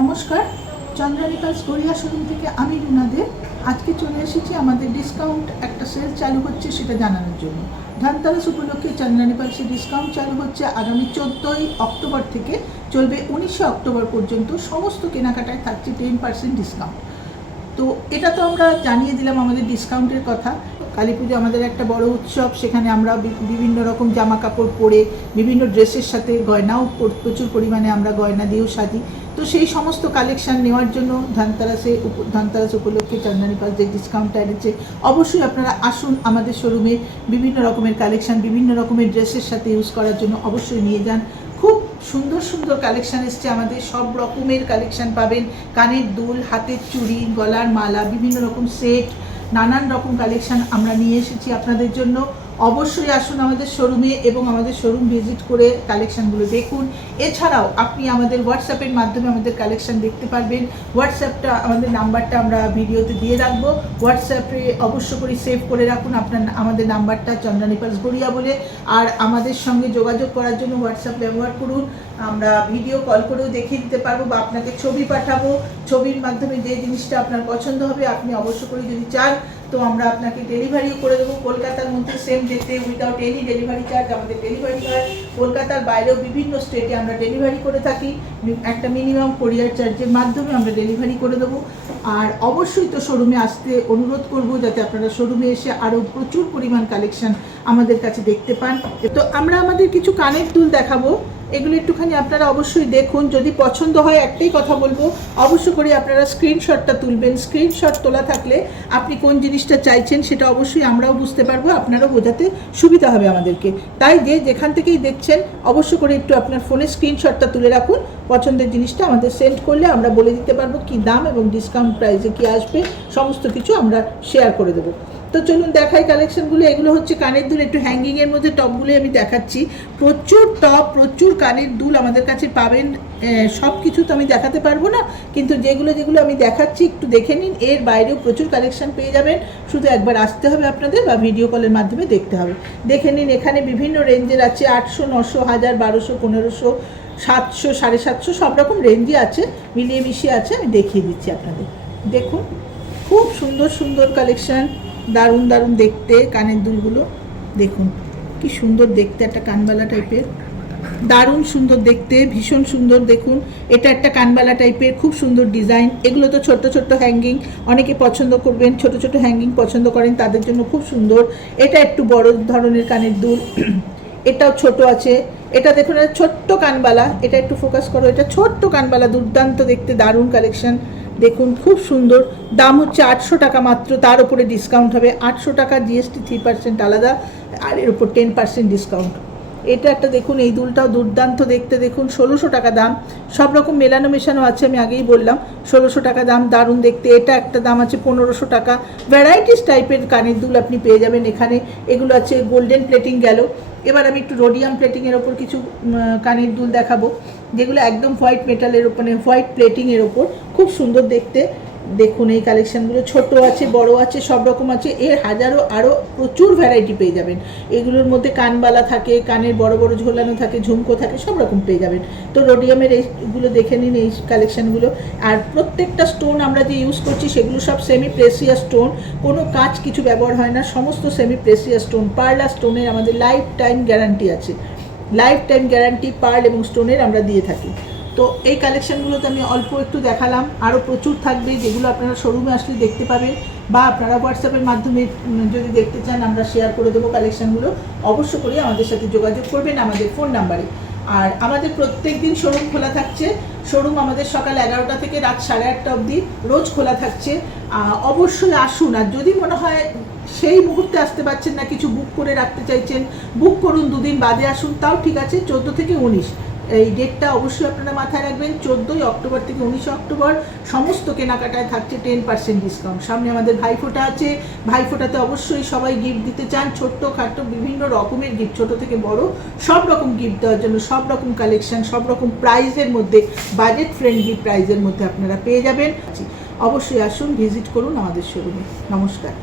নমস্কার, Chandrani pulse Garia showroom থেকে আমি রুনা দে। আজকে চলে এসেছি আমাদের ডিসকাউন্ট একটা সেল চালু হচ্ছে সেটা জানানোর জন্য। ধনতেরাস উপলক্ষে চন্দ্রানী পালসে ডিসকাউন্ট চালু হচ্ছে আগামী 14ই অক্টোবর থেকে চলবে 19শে অক্টোবর পর্যন্ত। সমস্ত কেনাকাটায় থাকছে 10% ডিসকাউন্ট। তো এটা তো আমরা জানিয়ে দিলাম আমাদের ডিসকাউন্টের কথা। কালী পুজো আমাদের একটা বড় উৎসব, সেখানে আমরা বিভিন্ন রকম জামা কাপড় পরে বিভিন্ন ড্রেসের সাথে গয়নাও প্রচুর পরিমাণে আমরা গয়না দিয়েও সাজি। তো সেই সমস্ত কালেকশান নেওয়ার জন্য ধনতেরাস উপলক্ষে চন্দ্রানী পালস যে ডিসকাউন্টটা এনেছে, অবশ্যই আপনারা আসুন আমাদের শোরুমে। বিভিন্ন রকমের কালেকশান বিভিন্ন রকমের ড্রেসের সাথে ইউজ করার জন্য অবশ্যই নিয়ে যান। খুব সুন্দর সুন্দর কালেকশান এসছে আমাদের, সব রকমের কালেকশান পাবেন। কানের দুল, হাতের চুড়ি, গলার মালা, বিভিন্ন রকম সেট, নানান রকম কালেকশান আমরা নিয়ে এসেছি আপনাদের জন্য। অবশ্যই আসুন আমাদের শোরুমে এবং আমাদের শোরুম ভিজিট করে কালেকশানগুলো দেখুন। এছাড়াও আপনি আমাদের হোয়াটসঅ্যাপের মাধ্যমে আমাদের কালেকশান দেখতে পারবেন। হোয়াটসঅ্যাপটা আমাদের নাম্বারটা আমরা ভিডিওতে দিয়ে রাখবো। হোয়াটসঅ্যাপে অবশ্য করে সেভ করে রাখুন আমাদের নাম্বারটা চন্দ্রানী পালস গড়িয়া বলে। আর আমাদের সঙ্গে যোগাযোগ করার জন্য হোয়াটসঅ্যাপ ব্যবহার করুন। আমরা ভিডিও কল করেও দেখিয়ে দিতে পারবো বা আপনাকে ছবি পাঠাবো। ছবির মাধ্যমে যে জিনিসটা আপনার পছন্দ হবে আপনি অবশ্য করে যদি চান তো আমরা আপনাকে ডেলিভারিও করে দেবো। কলকাতার মধ্যে সেম ডেটে উইদাউট এনি ডেলিভারি চার্জ আমাদের ডেলিভারি হয়। কলকাতার বাইরেও বিভিন্ন স্টেটে আমরা ডেলিভারি করে থাকি। একটা মিনিমাম কোরিয়ার চার্জের মাধ্যমে আমরা ডেলিভারি করে দেবো। আর অবশ্যই তো শোরুমে আসতে অনুরোধ করব, যাতে আপনারা শোরুমে এসে আরও প্রচুর পরিমাণ কালেকশান আমাদের কাছে দেখতে পান। তো আমরা আমাদের কিছু কানের দুল দেখাবো, এগুলো একটুখানি আপনারা অবশ্যই দেখুন। যদি পছন্দ হয় একটাই কথা বলবো, অবশ্য করে আপনারা স্ক্রিনশটটা তুলবেন। স্ক্রিনশট তোলা থাকলে আপনি কোন জিনিসটা চাইছেন সেটা অবশ্যই আমরাও বুঝতে পারবো, আপনারাও বোঝাতে সুবিধা হবে আমাদেরকে। তাই যেখান থেকেই দেখছেন অবশ্য করে একটু আপনার ফোনে স্ক্রিনশটটা তুলে রাখুন। পছন্দের জিনিসটা আমাদের সেন্ড করলে আমরা বলে দিতে পারবো কী দাম এবং ডিসকাউন্ট প্রাইসে কী আসবে, সমস্ত কিছু আমরা শেয়ার করে দেবো। তো চলুন দেখাই কালেকশানগুলো। এগুলো হচ্ছে কানের দুল, একটু হ্যাঙ্গিংয়ের মধ্যে টপগুলো আমি দেখাচ্ছি। প্রচুর টপ, প্রচুর কানের দুল আমাদের কাছে পাবেন। সব কিছু তো আমি দেখাতে পারবো না, কিন্তু যেগুলো আমি দেখাচ্ছি একটু দেখে নিন। এর বাইরেও প্রচুর কালেকশান পেয়ে যাবেন, শুধু একবার আসতে হবে আপনাদের বা ভিডিও কলের মাধ্যমে দেখতে হবে। দেখে নিন, এখানে বিভিন্ন রেঞ্জের আছে। 800, 900, 1000, 1200, 1500, 700, 750, সব রকম রেঞ্জই আছে, মিলিয়ে মিশিয়ে আছে। আমি দেখিয়ে দিচ্ছি আপনাদের। দেখুন, খুব সুন্দর সুন্দর কালেকশান, দারুণ দারুণ দেখতে কানের দুলগুলো। দেখুন কি সুন্দর দেখতে, একটা কানবালা টাইপের, দারুণ সুন্দর দেখতে, ভীষণ সুন্দর। দেখুন এটা একটা কানবালা টাইপের, খুব সুন্দর ডিজাইন। এগুলো তো ছোট্ট ছোট্ট হ্যাঙ্গিং, অনেকে পছন্দ করবেন, ছোট ছোট হ্যাঙ্গিং পছন্দ করেন তাদের জন্য খুব সুন্দর। এটা একটু বড় ধরনের কানের দুল, এটাও ছোট আছে। এটা দেখুন, এটা ছোট্ট কানবালা, এটা একটু ফোকাস করো, এটা ছোট্ট কানবালা, দুর্দান্ত দেখতে, দারুণ কালেকশন। দেখুন খুব সুন্দর। দাম হচ্ছে 800 টাকা মাত্র, তার উপরে ডিসকাউন্ট হবে। 800 টাকা, জিএসটি 3% আলাদা, আর এর উপর 10% ডিসকাউন্ট। এটা একটা দেখুন, এই দুলটাও দুর্দান্ত দেখতে। দেখুন 1600 টাকা দাম, সব রকম মেলানো মেশানো আছে, আমি আগেই বললাম। 1600 টাকা দাম, দারুণ দেখতে। এটা একটা দাম আছে 1500 টাকা। ভ্যারাইটিস টাইপের কানের দুল আপনি পেয়ে যাবেন এখানে। এগুলো আছে গোল্ডেন প্লেটিং গেল। এবার আমি একটু রোডিয়াম প্লেটিংয়ের ওপর কিছু কানের দুল দেখাবো, যেগুলো একদম হোয়াইট মেটালের ওপর, হোয়াইট প্লেটিংয়ের ওপর, খুব সুন্দর দেখতে। দেখুন এই কালেকশানগুলো ছোট আছে, বড় আছে, সব রকম আছে। এর হাজারো আরও প্রচুর ভ্যারাইটি পেয়ে যাবেন। এগুলোর মধ্যে কানবালা থাকে, কানের বড় বড় ঝোলানো থাকে, ঝুমকো থাকে, সব রকম পেয়ে যাবেন। তো রোডিয়ামের এইগুলো দেখে নিন, এই কালেকশানগুলো। আর প্রত্যেকটা স্টোন আমরা যে ইউজ করছি সেগুলো সব সেমি প্রেসিয়াস স্টোন, কোনো কাজ কিছু ব্যবহার হয় না, সমস্ত সেমি প্রেসিয়াস স্টোন। পার্ল আর স্টোনের আমাদের লাইফ টাইম গ্যারান্টি আছে, লাইফ টাইম গ্যারান্টি পার্ল এবং স্টোনের আমরা দিয়ে থাকি। তো এই কালেকশানগুলোতে আমি অল্প একটু দেখালাম, আরও প্রচুর থাকবে যেগুলো আপনারা শোরুমে আসলে দেখতে পাবেন, বা আপনারা হোয়াটসঅ্যাপের মাধ্যমে যদি দেখতে চান আমরা শেয়ার করে দেবো কালেকশানগুলো। অবশ্য করে আমাদের সাথে যোগাযোগ করবেন আমাদের ফোন নাম্বারে। আর আমাদের প্রত্যেক দিন শোরুম খোলা থাকছে। শোরুম আমাদের সকাল 11টা থেকে রাত 8:30 অবধি রোজ খোলা থাকছে। অবশ্যই আসুন। আর যদি মনে হয় সেই মুহূর্তে আসতে পারছেন না, কিছু বুক করে রাখতে চাইছেন, বুক করুন, 2 দিন বাদে আসুন, তাও ঠিক আছে। 14 থেকে 19 এই ডেটটা অবশ্যই আপনারা মাথায় রাখবেন। 14ই অক্টোবর থেকে 19শে অক্টোবর সমস্ত কেনাকাটায় থাকছে 10% ডিসকাউন্ট। সামনে আমাদের ভাইফোঁটা আছে, ভাইফোঁটাতে অবশ্যই সবাই গিফট দিতে চান, ছোট্ট খাট্টো বিভিন্ন রকমের গিফট, ছোট থেকে বড় সব রকম গিফট দেওয়ার জন্য সব রকম কালেকশন, সব রকম প্রাইজের মধ্যে, বাজেট ফ্রেন্ডলি প্রাইজের মধ্যে আপনারা পেয়ে যাবেন। অবশ্যই আসুন, ভিজিট করুন আমাদের শোরুমে। নমস্কার।